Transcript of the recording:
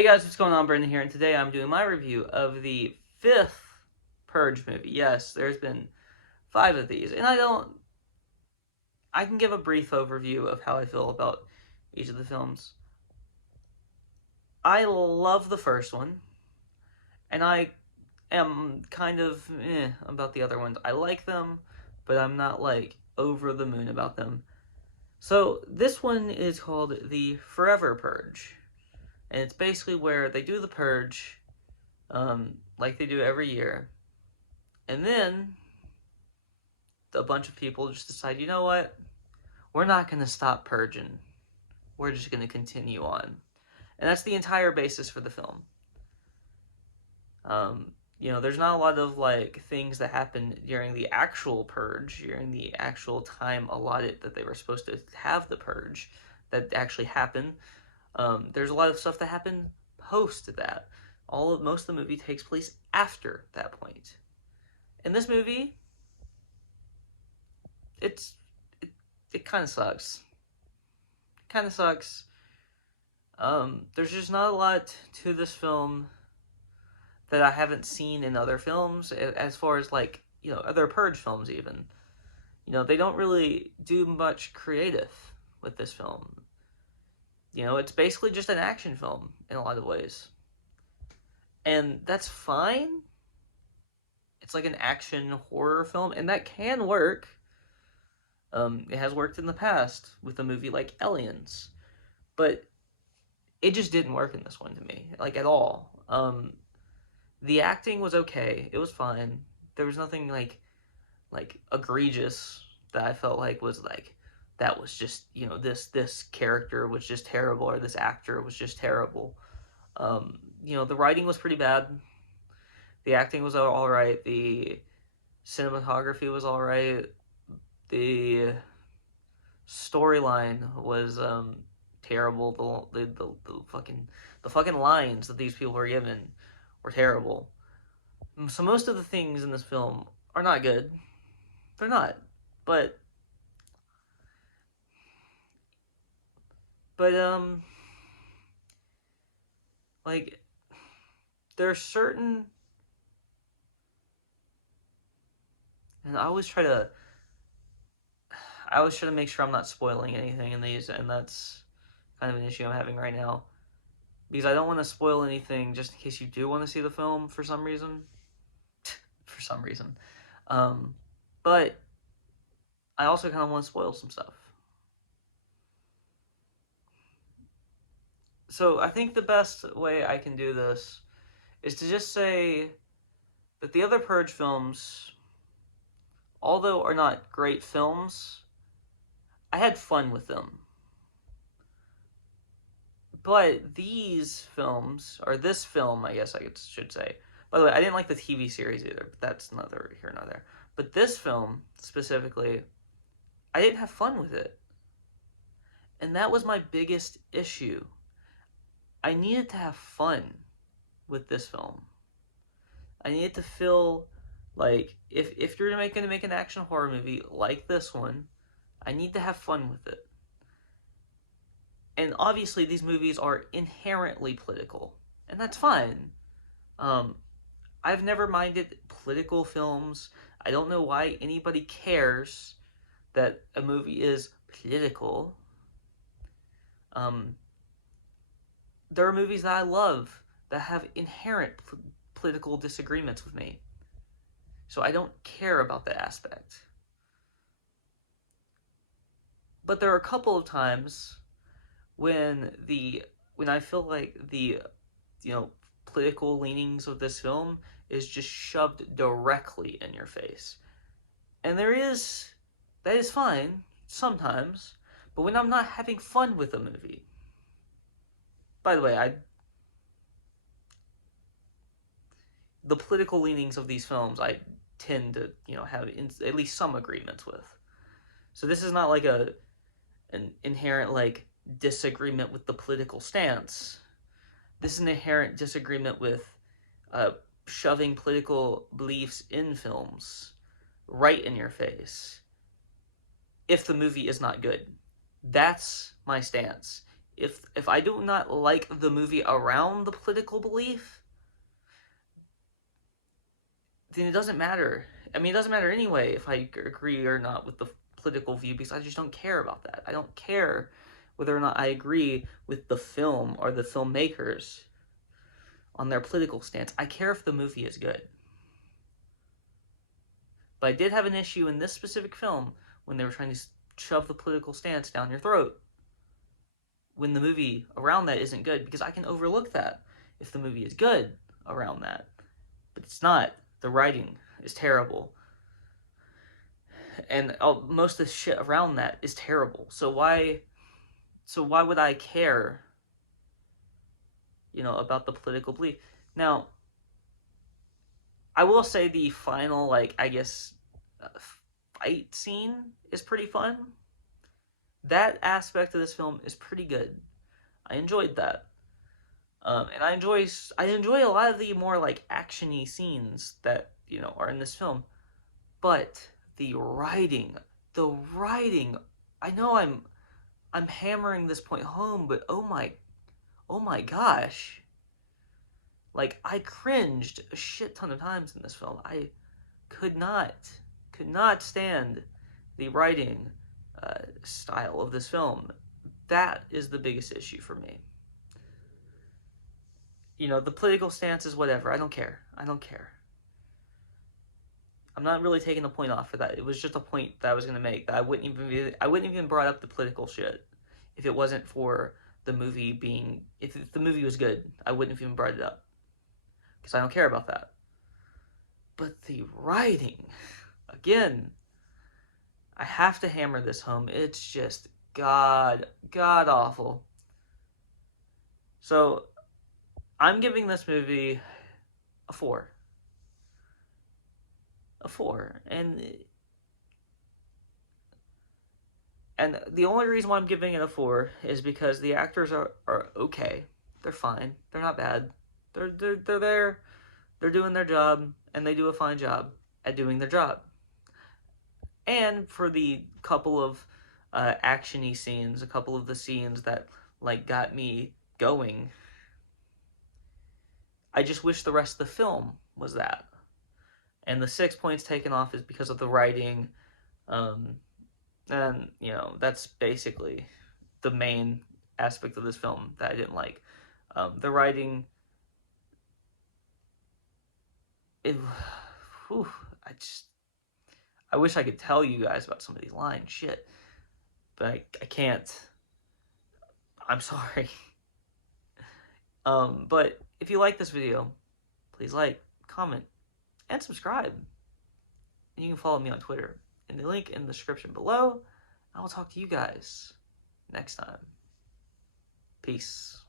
Hey guys, what's going on? Brendan here, and today I'm doing my review of the fifth Purge movie. Yes, there's been five of these, and I can give a brief overview of how I feel about each of the films. I love the first one, and I am kind of about the other ones. I like them, but I'm not like over the moon about them. So this one is called the Forever Purge, and it's basically where they do the purge, like they do every year. And then a bunch of people just decide, you know what? We're not going to stop purging. We're just going to continue on. And that's the entire basis for the film. There's not a lot of like things that happen during the actual purge, during the actual time allotted that they were supposed to have the purge, that actually happened. There's a lot of stuff that happened post that. Most of the movie takes place after that point. In this movie, it kind of sucks. Kind of sucks. There's just not a lot to this film that I haven't seen in other films, as far as like, other Purge films even. They don't really do much creative with this film. It's basically just an action film in a lot of ways. And that's fine. It's like an action horror film, and that can work. It has worked in the past with a movie like Aliens, but it just didn't work in this one to me, like at all. The acting was okay; it was fine. There was nothing like egregious that I felt like was like that was just this character was just terrible, or this actor was just terrible. The writing was pretty bad. The acting was all right. The cinematography was all right. The storyline was terrible. The fucking lines that these people were given were terrible. So most of the things in this film are not good. They're not. But like there are certain, and I always try to make sure I'm not spoiling anything in these, and that's kind of an issue I'm having right now. Because I don't want to spoil anything just in case you do want to see the film for some reason. For some reason. But I also kind of want to spoil some stuff. So I think the best way I can do this is to just say that the other Purge films, although are not great films, I had fun with them. But these films, or this film, I guess I should say. By the way, I didn't like the TV series either, but that's neither here nor there. But this film, specifically, I didn't have fun with it. And that was my biggest issue. I needed to have fun with this film. I needed to feel like, if you're going to make an action horror movie like this one, I need to have fun with it. And obviously, these movies are inherently political, and that's fine. I've never minded political films. I don't know why anybody cares that a movie is political. There are movies that I love that have inherent political disagreements with me. So I don't care about that aspect. But there are a couple of times when I feel like the political leanings of this film is just shoved directly in your face. And that is fine sometimes, but when I'm not having fun with a movie. By the way, the political leanings of these films I tend to, have at least some agreements with. So this is not like an inherent like disagreement with the political stance. This is an inherent disagreement with shoving political beliefs in films right in your face if the movie is not good. That's my stance. if I do not like the movie around the political belief, then it doesn't matter. I mean, it doesn't matter anyway if I agree or not with the political view, because I just don't care about that. I don't care whether or not I agree with the film or the filmmakers on their political stance. I care if the movie is good. But I did have an issue in this specific film when they were trying to shove the political stance down your throat when the movie around that isn't good, because I can overlook that if the movie is good around that. But it's not. The writing is terrible. And most of the shit around that is terrible. So why would I care, about the political belief? Now, I will say the final, I guess, fight scene is pretty fun. That aspect of this film is pretty good. I enjoyed that. And I enjoy a lot of the more actiony scenes that are in this film. But the writing, I know I'm hammering this point home, but oh my gosh. I cringed a shit ton of times in this film. I could not stand the writing style of this film. That is the biggest issue for me. The political stance is whatever. I don't care. I'm not really taking the point off for that. It was just a point that I was gonna make, that I wouldn't even brought up the political shit if it wasn't for the movie being. If the movie was good, I wouldn't have even brought it up, because I don't care about that. But the writing, again, I have to hammer this home. It's just god awful. So I'm giving this movie a 4. A 4. And the only reason why I'm giving it a 4 is because the actors are okay. They're fine. They're not bad. They're there. They're doing their job, and they do a fine job at doing their job. And for the couple of action-y scenes, a couple of the scenes that got me going, I just wish the rest of the film was that. And the 6 points taken off is because of the writing, and that's basically the main aspect of this film that I didn't like. The writing, I wish I could tell you guys about some of these lines, shit, but I can't. I'm sorry. But if you like this video, please like, comment, and subscribe. And you can follow me on Twitter in the link in the description below. I will talk to you guys next time. Peace.